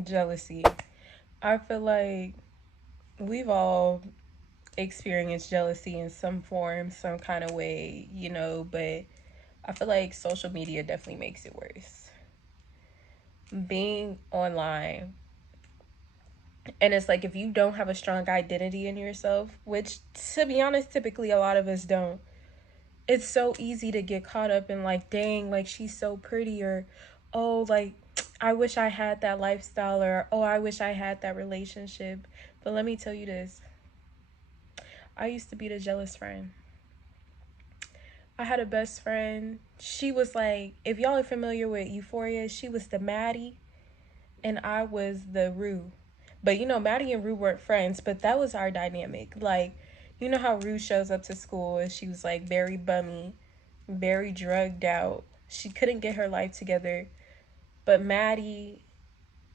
Jealousy. I feel like we've all experienced jealousy in some form, some kind of way, but I feel like social media definitely makes it worse. Being online, and it's like if you don't have a strong identity in yourself, which to be honest, typically a lot of us don't, it's so easy to get caught up in like, dang, like she's so pretty, or oh, like I wish I had that lifestyle, or oh, I wish I had that relationship. But let me tell you this, I used to be the jealous friend. I had a best friend. She was like, if y'all are familiar with Euphoria, she was the Maddie and I was the Rue. But Maddie and Rue weren't friends, but that was our dynamic. Like, you know how Rue shows up to school and she was like very bummy, very drugged out. She couldn't get her life together. But Maddie,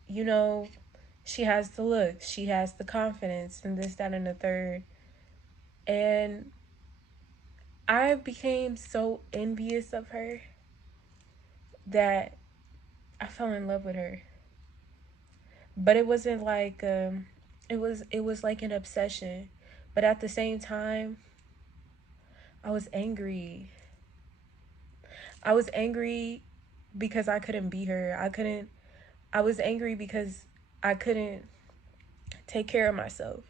you know, she has the looks, she has the confidence, and this, that, and the third. And I became so envious of her that I fell in love with her. But it wasn't like it was like an obsession. But at the same time, I was angry. I was angry because I couldn't be her. I was angry because I couldn't take care of myself.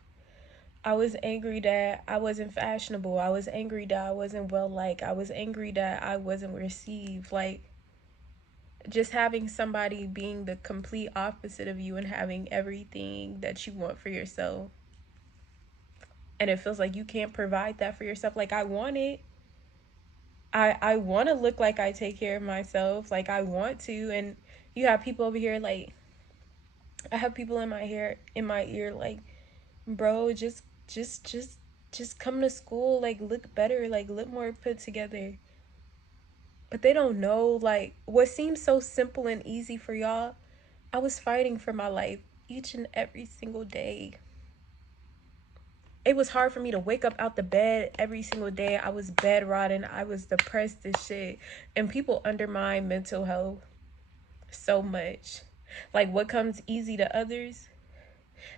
I was angry that I wasn't fashionable. I was angry that I wasn't well liked. I was angry that I wasn't received. Like, just having somebody being the complete opposite of you and having everything that you want for yourself, and it feels like you can't provide that for yourself. Like, I want it. I want to look like I take care of myself. Like, I want to. And you have people over here, like, I have people in my ear, like, bro, just come to school, like, look better, like, look more put together. But they don't know, like, what seems so simple and easy for y'all. I was fighting for my life each and every single day. It was hard for me to wake up out the bed every single day. I was bedridden. I was depressed as shit. And people undermine mental health so much. Like, what comes easy to others,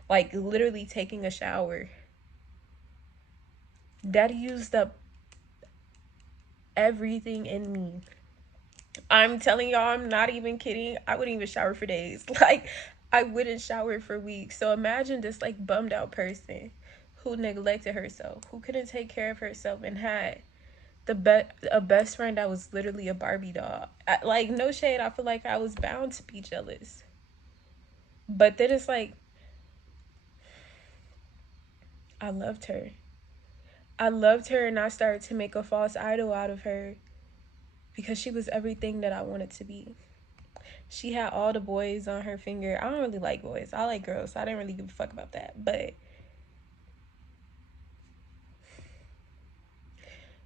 like literally taking a shower, that used up everything in me. I'm telling y'all, I'm not even kidding. I wouldn't even shower for days. Like, I wouldn't shower for weeks. So imagine this like bummed out person who neglected herself, who couldn't take care of herself, and had a best friend that was literally a Barbie doll. Like, no shade, I feel like I was bound to be jealous. But then it's like, I loved her. I loved her, and I started to make a false idol out of her because she was everything that I wanted to be. She had all the boys on her finger. I don't really like boys. I like girls, so I didn't really give a fuck about that. But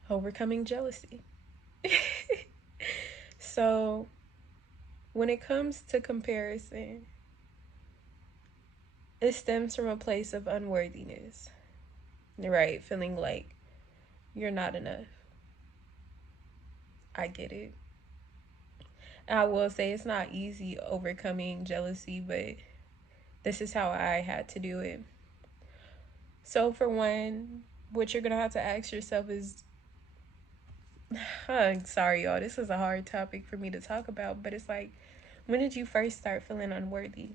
overcoming jealousy. So, when it comes to comparison, it stems from a place of unworthiness, right? Feeling like you're not enough. I get it. And I will say it's not easy overcoming jealousy, but this is how I had to do it. So, for one, what you're gonna have to ask yourself is, sorry, y'all, this is a hard topic for me to talk about, but it's like, when did you first start feeling unworthy?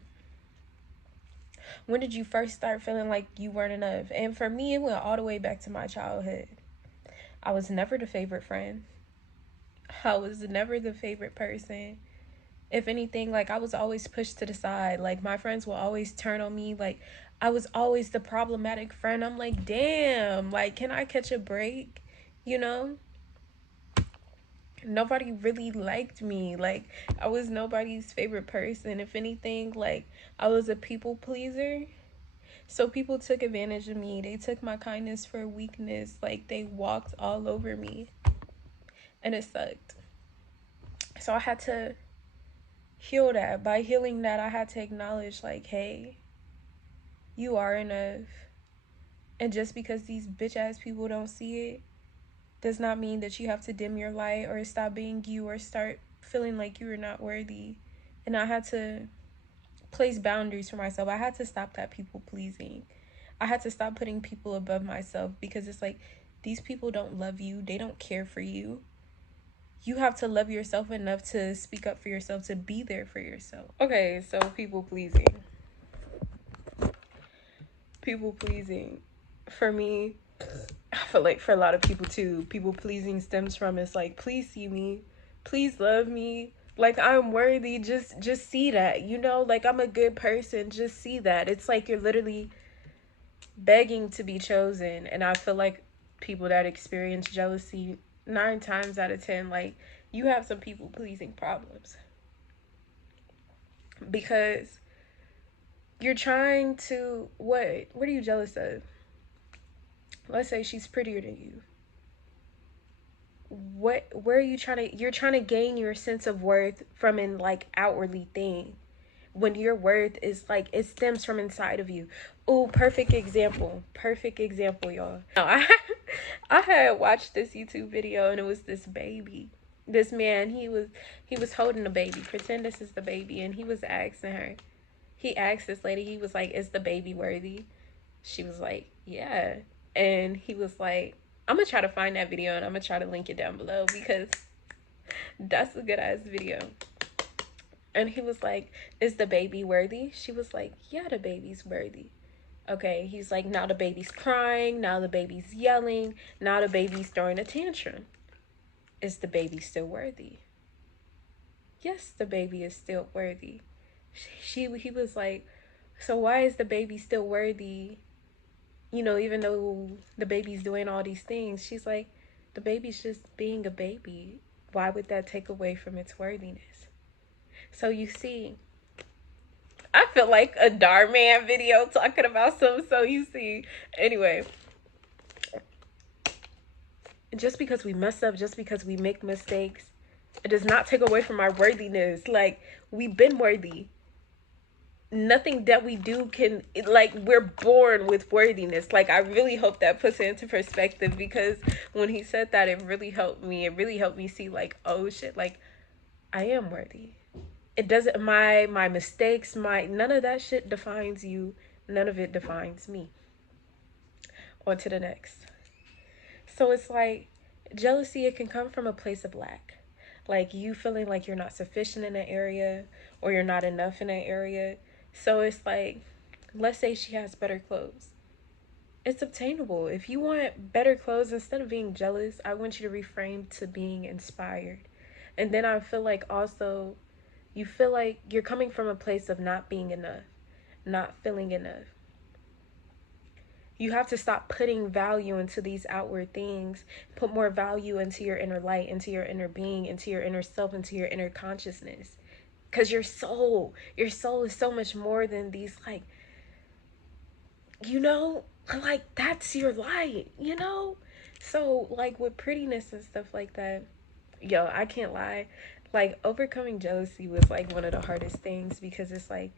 When did you first start feeling like you weren't enough? And for me, it went all the way back to my childhood. I was never the favorite friend. I was never the favorite person. If anything, like, I was always pushed to the side. Like, my friends will always turn on me. Like, I was always the problematic friend. I'm like, damn, like, can I catch a break? You know? Nobody really liked me. Like, I was nobody's favorite person. If anything, like, I was a people pleaser. So people took advantage of me. They took my kindness for weakness. Like, they walked all over me. And it sucked. So I had to heal that. By healing that, I had to acknowledge, like, hey, you are enough. And just because these bitch ass people don't see it does not mean that you have to dim your light or stop being you or start feeling like you are not worthy. And I had to place boundaries for myself. I had to stop that people pleasing. I had to stop putting people above myself, because it's like, these people don't love you. They don't care for you. You have to love yourself enough to speak up for yourself, to be there for yourself. Okay, so people pleasing. People pleasing. For me, I feel like for a lot of people too, people pleasing stems from, it's like, please see me. Please love me. Like, I'm worthy. Just see that. You know, like, I'm a good person. Just see that. It's like you're literally begging to be chosen. And I feel like people that experience jealousy, 9 times out of 10, like, you have some people pleasing problems, because you're trying to, what are you jealous of? Let's say she's prettier than you. Where are you trying to, you're trying to gain your sense of worth from an like outwardly thing, when your worth is like, it stems from inside of you. Oh, perfect example, y'all. Now, I had watched this YouTube video, and it was this baby, this man, he was holding a baby, pretend this is the baby, and he was asking her, he asked this lady, he was like, is the baby worthy? She was like, yeah. And he was like, I'm gonna try to find that video, and I'm gonna try to link it down below, because that's a good ass video. And he was like, is the baby worthy? She was like, yeah, the baby's worthy. Okay, he's like, now the baby's crying, now the baby's yelling, now the baby's throwing a tantrum. Is the baby still worthy? Yes, the baby is still worthy. He was like, so why is the baby still worthy? You know, even though the baby's doing all these things. She's like, the baby's just being a baby. Why would that take away from its worthiness? So you see, I feel like a Dar Man video talking about some. So you see, anyway, just because we mess up, just because we make mistakes, it does not take away from our worthiness. Like, we've been worthy. Nothing that we do can, like, we're born with worthiness. Like, I really hope that puts it into perspective, because when he said that, it really helped me. It really helped me see, like, oh shit, like, I am worthy. It doesn't, my mistakes, none of that shit defines you. None of it defines me. On to the next. So it's like, jealousy, it can come from a place of lack. Like, you feeling like you're not sufficient in an area, or you're not enough in an area. So it's like, let's say she has better clothes. It's obtainable. If you want better clothes, instead of being jealous, I want you to reframe to being inspired. And then I feel like also, you feel like you're coming from a place of not being enough, not feeling enough. You have to stop putting value into these outward things. Put more value into your inner light, into your inner being, into your inner self, into your inner consciousness. Because your soul is so much more than these, like, you know, like, that's your light, you know? So, like, with prettiness and stuff like that, yo, I can't lie. Like, overcoming jealousy was, like, one of the hardest things, because it's like,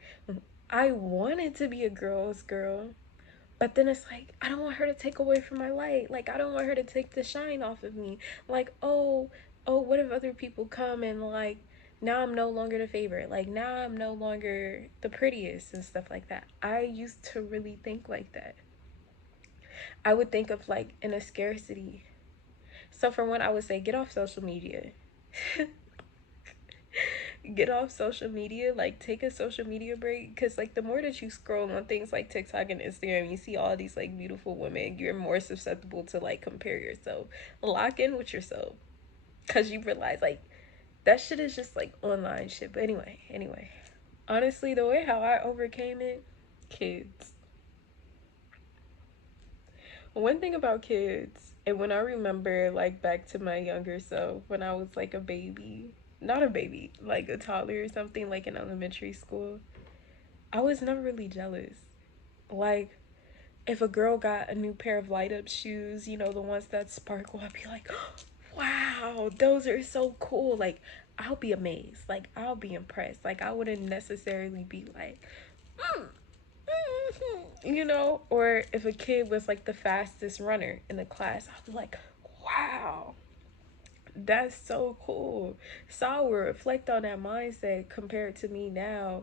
I wanted to be a girl's girl. But then it's like, I don't want her to take away from my light. Like, I don't want her to take the shine off of me. Like, oh, what if other people come and, like, now I'm no longer the favorite. Like, now I'm no longer the prettiest and stuff like that. I used to really think like that. I would think of, like, in a scarcity. So for one, I would say, get off social media. Get off social media, like, take a social media break, because, like, the more that you scroll on things like TikTok and Instagram, you see all these, like, beautiful women, you're more susceptible to, like, compare yourself. Lock in with yourself, because you realize, like, that shit is just, like, online shit. But anyway, honestly, the way how I overcame it, kids. One thing about kids, and when I remember, like, back to my younger self, when I was, like, a baby, not a baby, like a toddler or something, like in elementary school, I was never really jealous. Like, if a girl got a new pair of light up shoes, you know, the ones that sparkle, I'd be like, wow, those are so cool. Like, I'll be amazed. Like, I'll be impressed. Like, I wouldn't necessarily be like, you know, or if a kid was like the fastest runner in the class, I'd be like, wow, that's so cool. So I would reflect on that mindset compared to me now.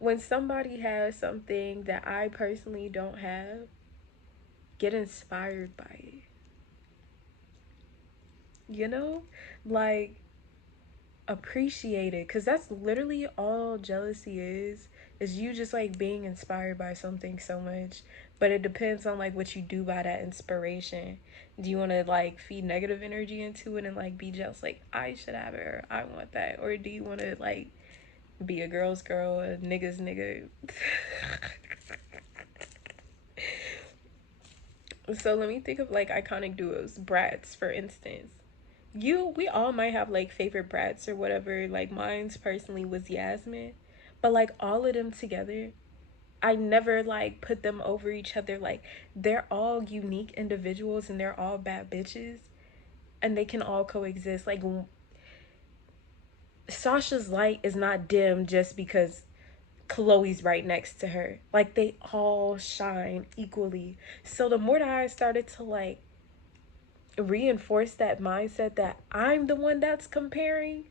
When somebody has something that I personally don't have, get inspired by it. You know? Like, appreciate it. Because that's literally all jealousy is you just like being inspired by something so much. But it depends on like what you do by that inspiration. Do you want to like feed negative energy into it and like be jealous, like I should have it or I want that? Or do you want to like be a girl's girl, a nigga's nigga? So let me think of like iconic duos. Brats, for instance. We all might have like favorite brats or whatever. Like mine's personally was Yasmin. But like all of them together, I never like put them over each other. Like they're all unique individuals and they're all bad bitches and they can all coexist. Like Sasha's light is not dim just because Chloe's right next to her. Like they all shine equally. So the more that I started to like reinforce that mindset that I'm the one that's comparing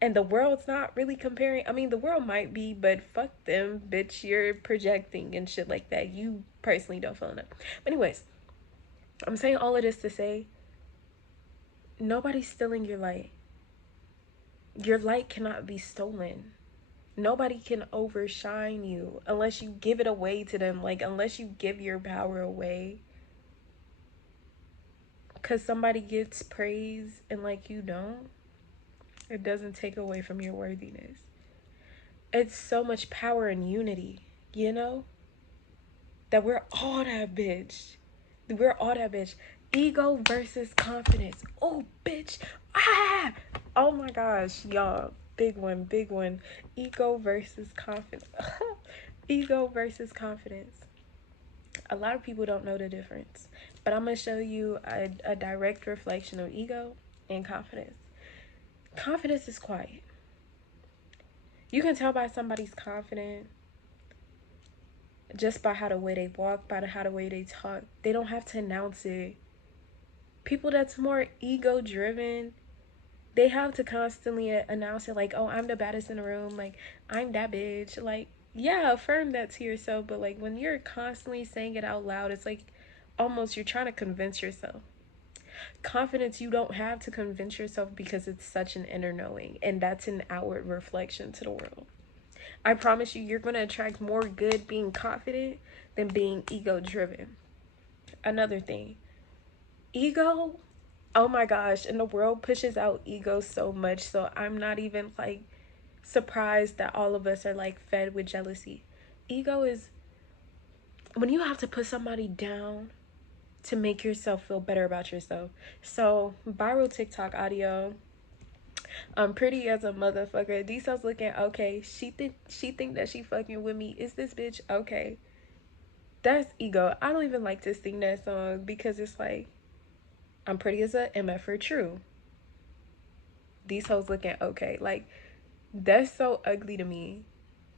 and the world's not really comparing. I mean, the world might be, but fuck them, bitch. You're projecting and shit like that. You personally don't feel enough. But anyways, I'm saying all of this to say nobody's stealing your light. Your light cannot be stolen. Nobody can overshine you unless you give it away to them. Like, unless you give your power away. Because somebody gets praise and, like, you don't, it doesn't take away from your worthiness. It's so much power in unity, you know? That we're all that bitch. We're all that bitch. Ego versus confidence. Oh, bitch. Ah! Oh my gosh, y'all. Big one, big one. Ego versus confidence. Ego versus confidence. A lot of people don't know the difference. But I'm going to show you a direct reflection of ego and confidence. Confidence is quiet. You can tell by somebody's confident just by how the way they walk, by how the way they talk. They don't have to announce it. People that's more ego driven, they have to constantly announce it, like, oh, I'm the baddest in the room, like I'm that bitch. Like, yeah, affirm that to yourself, but like when you're constantly saying it out loud, it's like almost you're trying to convince yourself. Confidence, you don't have to convince yourself because it's such an inner knowing, and that's an outward reflection to the world. I promise you, you're going to attract more good being confident than being ego driven. Another thing, ego, oh my gosh, and the world pushes out ego so much. So I'm not even like surprised that all of us are like fed with jealousy. Ego is when you have to put somebody down to make yourself feel better about yourself. So viral TikTok audio. I'm pretty as a motherfucker. Diesel's looking okay. She think that she fucking with me. Is this bitch okay? That's ego. I don't even like to sing that song because it's like I'm pretty as a MF for true. These hoes looking okay. Like that's so ugly to me.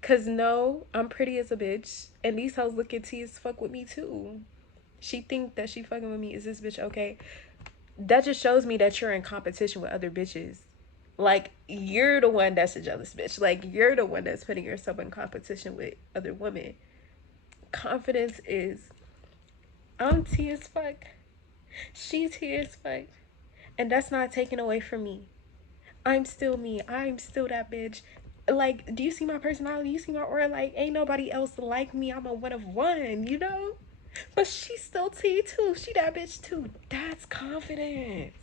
Cause no, I'm pretty as a bitch, and these hoes looking T as fuck with me too. She think that she fucking with me. Is this bitch okay? That just shows me that you're in competition with other bitches. Like you're the one that's a jealous bitch. Like you're the one that's putting yourself in competition with other women. Confidence is I'm T as fuck. She's T as fuck. And that's not taken away from me. I'm still me. I'm still that bitch. Like, do you see my personality? You see my aura? Like, ain't nobody else like me. I'm a one of one, you know? But she's still T too. She that bitch too. That's confidence.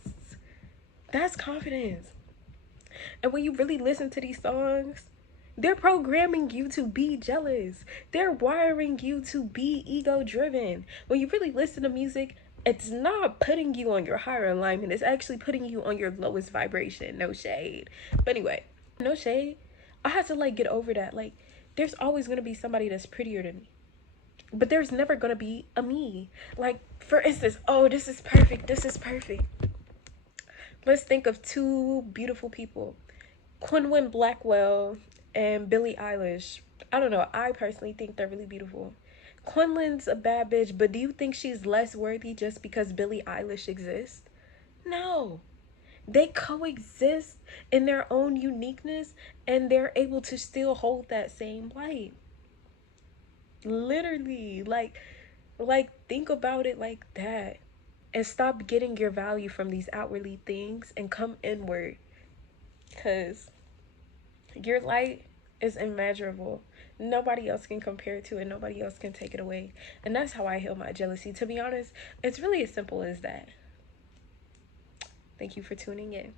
That's confidence. And when you really listen to these songs, they're programming you to be jealous. They're wiring you to be ego driven. When you really listen to music, it's not putting you on your higher alignment. It's actually putting you on your lowest vibration. No shade. But anyway, no shade. I had to like get over that. Like, there's always gonna be somebody that's prettier than me. But there's never gonna be a me. Like, for instance, oh, this is perfect. This is perfect. Let's think of two beautiful people. Quinlan Blackwell and Billie Eilish. I don't know. I personally think they're really beautiful. Quinlan's a bad bitch, but do you think she's less worthy just because Billie Eilish exists? No. They coexist in their own uniqueness, and they're able to still hold that same light. Literally, like think about it like that. And stop getting your value from these outwardly things and come inward, because your light is immeasurable. Nobody else can compare to it. Nobody else can take it away. And that's how I heal my jealousy. To be honest, it's really as simple as that. Thank you for tuning in.